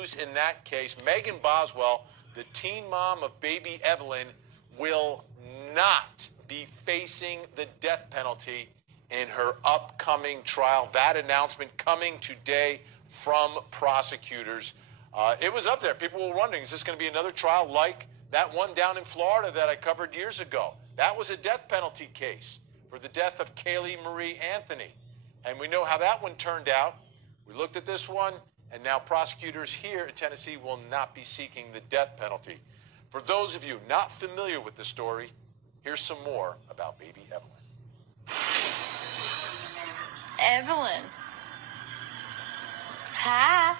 news in that case. Megan Boswell, the teen mom of baby Evelyn, will not be facing the death penalty in her upcoming trial. That announcement coming today from prosecutors. It was up there. People were wondering, is this going to be another trial like that one down in Florida that I covered years ago? That was a death penalty case for the death of Kaylee Marie Anthony. And we know how that one turned out. We looked at this one, and now prosecutors here in Tennessee will not be seeking the death penalty. For those of you not familiar with the story, here's some more about baby Evelyn. Evelyn. Hi.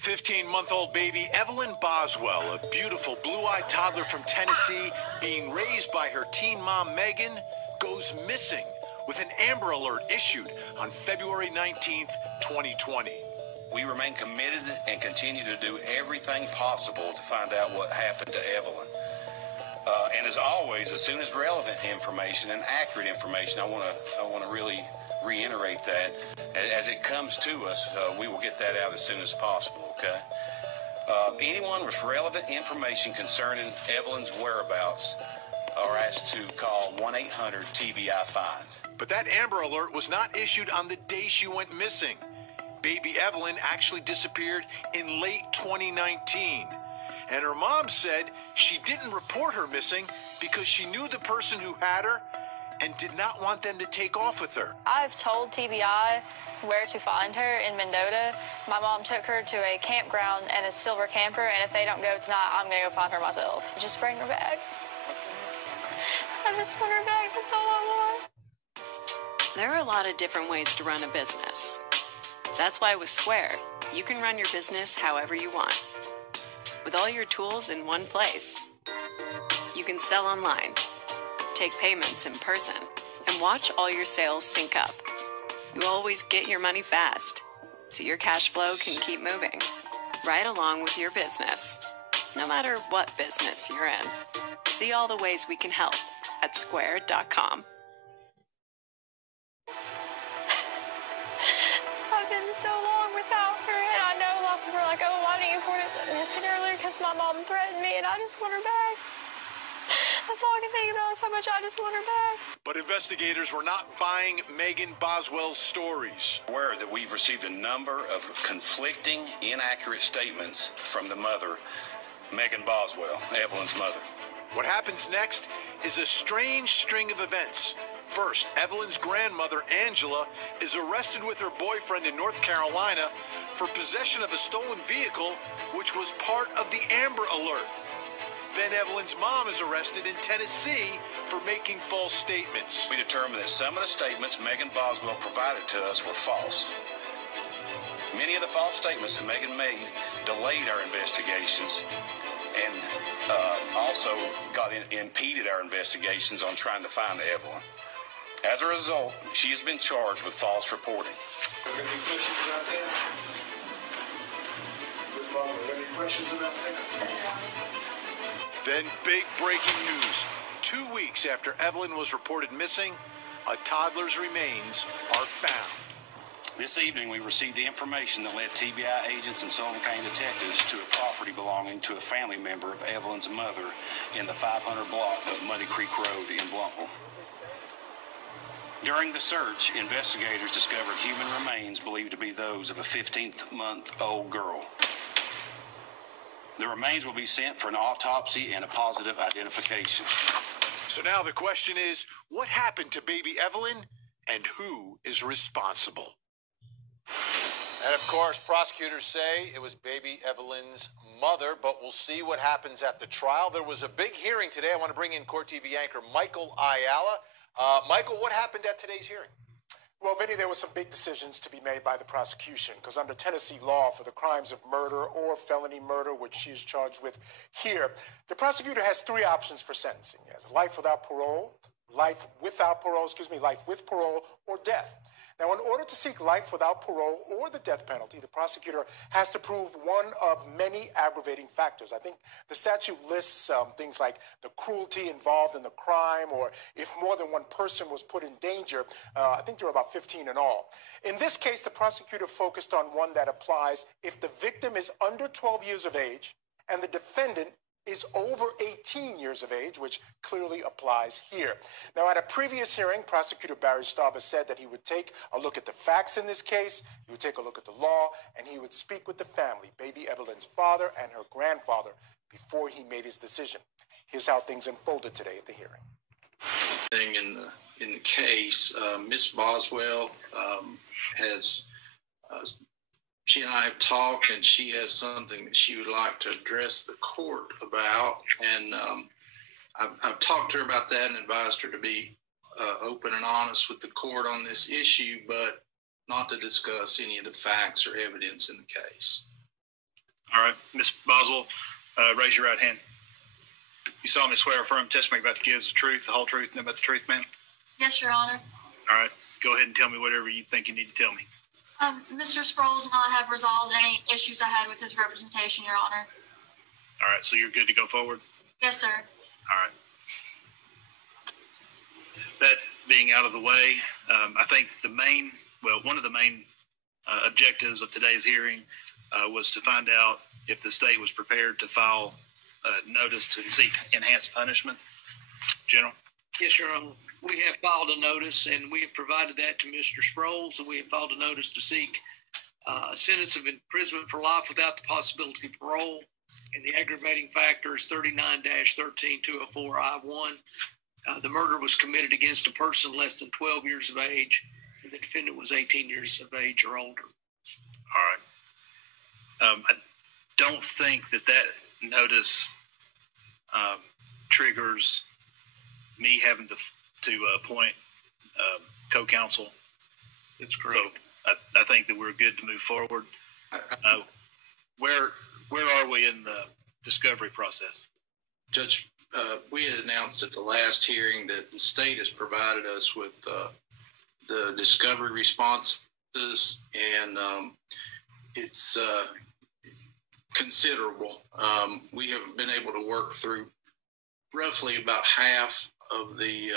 15-month-old baby Evelyn Boswell, a beautiful blue-eyed toddler from Tennessee, being raised by her teen mom Megan, goes missing with an Amber Alert issued on February 19th, 2020. We remain committed and continue to do everything possible to find out what happened to Evelyn. And as always, as soon as relevant information and accurate information, I want to really reiterate that. As it comes to us, we will get that out as soon as possible, okay? Anyone with relevant information concerning Evelyn's whereabouts are asked to call 1-800-TBI-5. But that Amber Alert was not issued on the day she went missing. Baby Evelyn actually disappeared in late 2019. And her mom said she didn't report her missing because she knew the person who had her and did not want them to take off with her. I've told TBI where to find her in Mendota. My mom took her to a campground and a silver camper, and if they don't go tonight, I'm going to go find her myself. Just bring her back. I just want her back. That's all I want. There are a lot of different ways to run a business. That's why with Square, you can run your business however you want, with all your tools in one place. You can sell online, take payments in person, and watch all your sales sync up. You always get your money fast, so your cash flow can keep moving, right along with your business, no matter what business you're in. See all the ways we can help at square.com. I've been so long without her, and I know a lot of people are like, oh, why didn't you report it missing earlier? Because my mom threatened me, and I just want her back. That's all I can think about is how much I just want her back. But investigators were not buying Megan Boswell's stories. Aware that we've received a number of conflicting, inaccurate statements from the mother, Megan Boswell, Evelyn's mother. What happens next is a strange string of events. First, Evelyn's grandmother, Angela, is arrested with her boyfriend in North Carolina for possession of a stolen vehicle, which was part of the Amber Alert. Then Evelyn's mom is arrested in Tennessee for making false statements. We determined that some of the statements Megan Boswell provided to us were false. Many of the false statements that Megan made delayed our investigations and also impeded our investigations on trying to find Evelyn. As a result, she has been charged with false reporting. Any questions about that? Any questions about that? Then big breaking news. 2 weeks after Evelyn was reported missing, a toddler's remains are found. This evening, we received the information that led TBI agents and Sullivan County detectives to a property belonging to a family member of Evelyn's mother in the 500 block of Muddy Creek Road in Blumpville. During the search, investigators discovered human remains believed to be those of a 15-month-old girl. The remains will be sent for an autopsy and a positive identification. So now the question is, what happened to baby Evelyn and who is responsible? And of course, prosecutors say it was baby Evelyn's mother, but we'll see what happens at the trial. There was a big hearing today. I want to bring in Court TV anchor Michael Ayala. Michael, what happened at today's hearing? Well, Vinny, there were some big decisions to be made by the prosecution because under Tennessee law for the crimes of murder or felony murder, which she is charged with here, the prosecutor has three options for sentencing. He has life without parole, life without parole, life with parole, or death. Now, in order to seek life without parole or the death penalty, the prosecutor has to prove one of many aggravating factors. I think the statute lists things like the cruelty involved in the crime, or if more than one person was put in danger. I think there are about 15 in all. In this case, the prosecutor focused on one that applies if the victim is under 12 years of age and the defendant is over 18 years of age, which clearly applies here. Now, at a previous hearing, Prosecutor Barry Stauber said that he would take a look at the facts in this case, he would take a look at the law, and he would speak with the family, baby Evelyn's father and her grandfather, before he made his decision. Here's how things unfolded today at the hearing. In the case, Miss Boswell has she and I have talked, and she has something that she would like to address the court about. And I've talked to her about that and advised her to be open and honest with the court on this issue, but not to discuss any of the facts or evidence in the case. All right. Ms. Boswell, raise your right hand. You solemnly swear or affirm testimony about to give the truth, the whole truth, and about the truth, ma'am? Yes, Your Honor. All right. Go ahead and tell me whatever you think you need to tell me. Mr. Sproles and I have resolved any issues I had with his representation, Your Honor. All right. So you're good to go forward? Yes, sir. All right. That being out of the way, I think one of the main objectives of today's hearing was to find out if the state was prepared to file a notice to seek enhanced punishment. General? Yes, Your Honor. We have filed a notice, and we have provided that to Mr. Sproles, and we have filed a notice to seek a sentence of imprisonment for life without the possibility of parole. And the aggravating factor is 39-13204I1. The murder was committed against a person less than 12 years of age, and the defendant was 18 years of age or older. All right. I don't think that notice triggers me having to appoint co-counsel. That's correct. So I think that we're good to move forward. Where are we in the discovery process? Judge, we had announced at the last hearing that the state has provided us with the discovery responses, and it's considerable. We have been able to work through roughly about half of the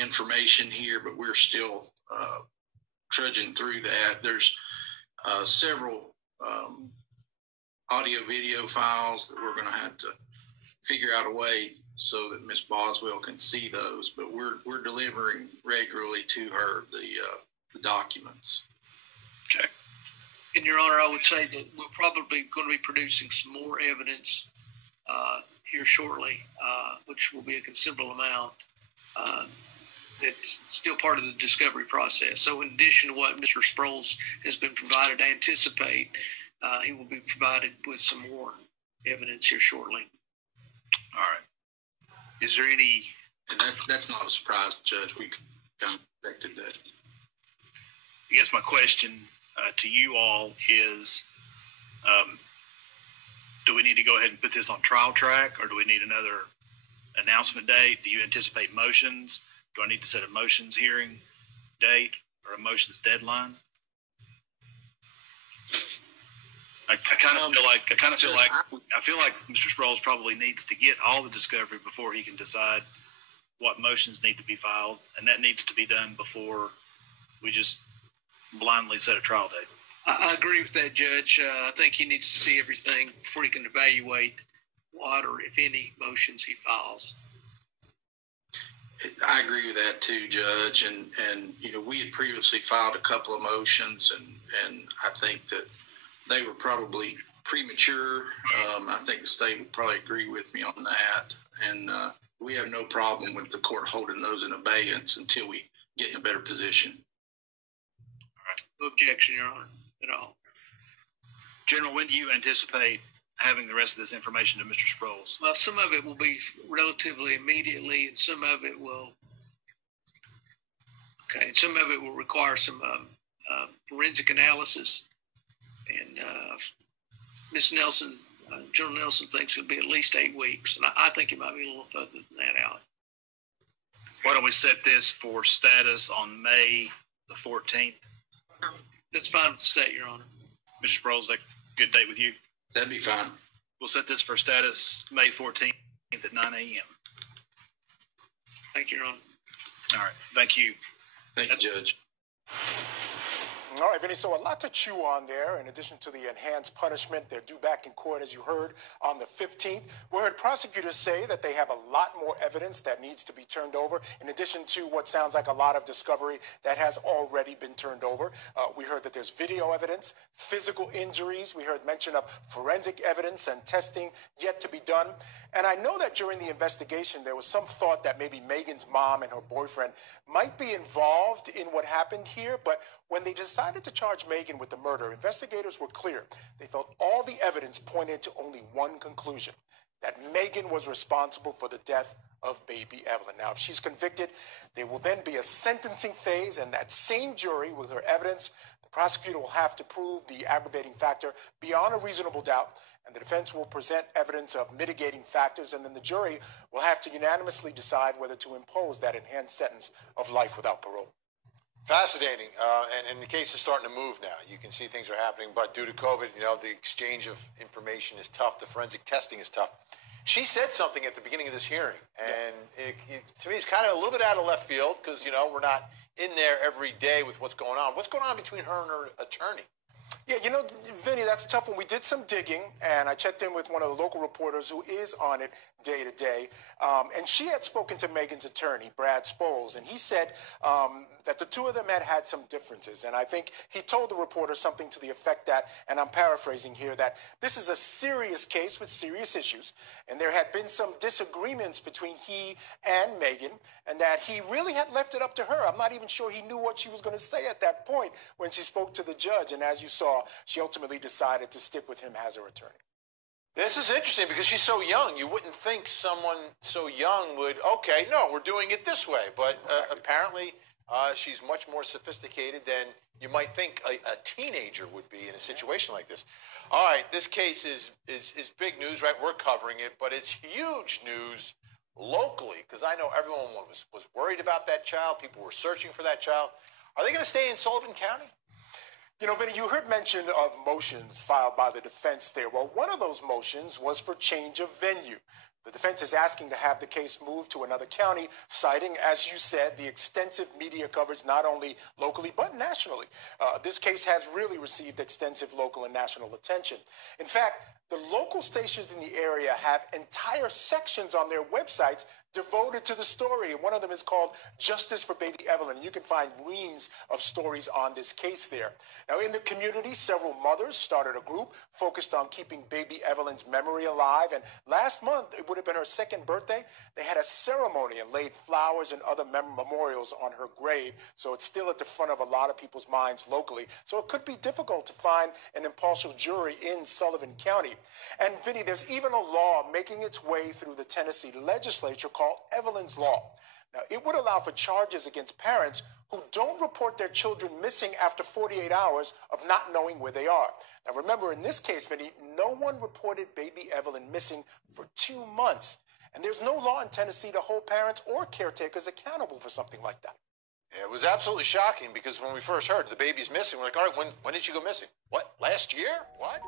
information here, but we're still trudging through that. There's several audio video files that we're going to have to figure out a way so that Ms. Boswell can see those, but we're delivering regularly to her the documents. Okay. And Your Honor, I would say that we're probably going to be producing some more evidence here shortly, which will be a considerable amount. That's still part of the discovery process. So in addition to what Mr. Sproles has been provided, I anticipate he will be provided with some more evidence here shortly. All right. Is there any... And that's not a surprise, Judge. We kind of expected that. I guess my question to you all is, do we need to go ahead and put this on trial track, or do we need another announcement date? Do you anticipate motions? Do I need to set a motions hearing date or a motions deadline? I feel like Mr. Sproles probably needs to get all the discovery before he can decide what motions need to be filed, and that needs to be done before we just blindly set a trial date. I agree with that, Judge. I think he needs to see everything before he can evaluate what or if any motions he files. I agree with that too, Judge. And we had previously filed a couple of motions, and I think that they were probably premature. I think the state would probably agree with me on that. And we have no problem with the court holding those in abeyance until we get in a better position. All right. No objection, Your Honor, at all. General, when do you anticipate having the rest of this information to Mr. Sproles? Well, some of it will be relatively immediately, and some of it will. Okay, and some of it will require some forensic analysis. And Ms. Nelson, General Nelson thinks it'll be at least 8 weeks, and I think it might be a little further than that out. Why don't we set this for status on May the 14th? That's fine with the state, Your Honor. Mr. Sproles, is that a good date with you? That'd be fine. We'll set this for status May 14th at 9 a.m. Thank you, Your Honor. All right. Thank you. Thank you, Judge. All right, Vinny, so a lot to chew on there. In addition to the enhanced punishment, they're due back in court, as you heard, on the 15th. We heard prosecutors say that they have a lot more evidence that needs to be turned over, in addition to what sounds like a lot of discovery that has already been turned over. We heard that there's video evidence, physical injuries. We heard mention of forensic evidence and testing yet to be done. And I know that during the investigation, there was some thought that maybe Megan's mom and her boyfriend might be involved in what happened here, but when they decided to charge Megan with the murder, investigators were clear. They felt all the evidence pointed to only one conclusion, that Megan was responsible for the death of baby Evelyn. Now, if she's convicted, there will then be a sentencing phase, and that same jury, with her evidence, the prosecutor will have to prove the aggravating factor beyond a reasonable doubt, and the defense will present evidence of mitigating factors, and then the jury will have to unanimously decide whether to impose that enhanced sentence of life without parole. Fascinating, and the case is starting to move now. You can see things are happening, but due to COVID, the exchange of information is tough. The forensic testing is tough. She said something at the beginning of this hearing, and to me, it's kind of a little bit out of left field because, we're not in there every day with what's going on. What's going on between her and her attorney? Yeah, Vinny, that's a tough one. We did some digging, and I checked in with one of the local reporters who is on it day to day, and she had spoken to Megan's attorney, Brad Spoles, and he said that the two of them had some differences, and I think he told the reporter something to the effect that, and I'm paraphrasing here, that this is a serious case with serious issues, and there had been some disagreements between he and Megan, and that he really had left it up to her. I'm not even sure he knew what she was going to say at that point when she spoke to the judge, and as you saw, she ultimately decided to stick with him as her attorney. This is interesting because she's so young. You wouldn't think someone so young would, okay, no, we're doing it this way. But apparently she's much more sophisticated than you might think a teenager would be in a situation like this. All right, this case is big news, right? We're covering it, but it's huge news locally because I know everyone was worried about that child. People were searching for that child. Are they going to stay in Sullivan County? Vinny, you heard mention of motions filed by the defense there. Well, one of those motions was for change of venue. The defense is asking to have the case moved to another county, citing, as you said, the extensive media coverage, not only locally, but nationally. This case has really received extensive local and national attention. In fact, the local stations in the area have entire sections on their websites devoted to the story. And one of them is called Justice for Baby Evelyn. And you can find reams of stories on this case there. Now, in the community, several mothers started a group focused on keeping baby Evelyn's memory alive. And last month, it would have been her second birthday. They had a ceremony and laid flowers and other memorials on her grave. So it's still at the front of a lot of people's minds locally. So it could be difficult to find an impartial jury in Sullivan County. And Vinny, there's even a law making its way through the Tennessee legislature called Evelyn's Law. Now, it would allow for charges against parents who don't report their children missing after 48 hours of not knowing where they are. Now, remember, in this case, Vinny, no one reported baby Evelyn missing for 2 months. And there's no law in Tennessee to hold parents or caretakers accountable for something like that. Yeah, it was absolutely shocking because when we first heard the baby's missing, we're like, all right, when did she go missing? What, last year? What?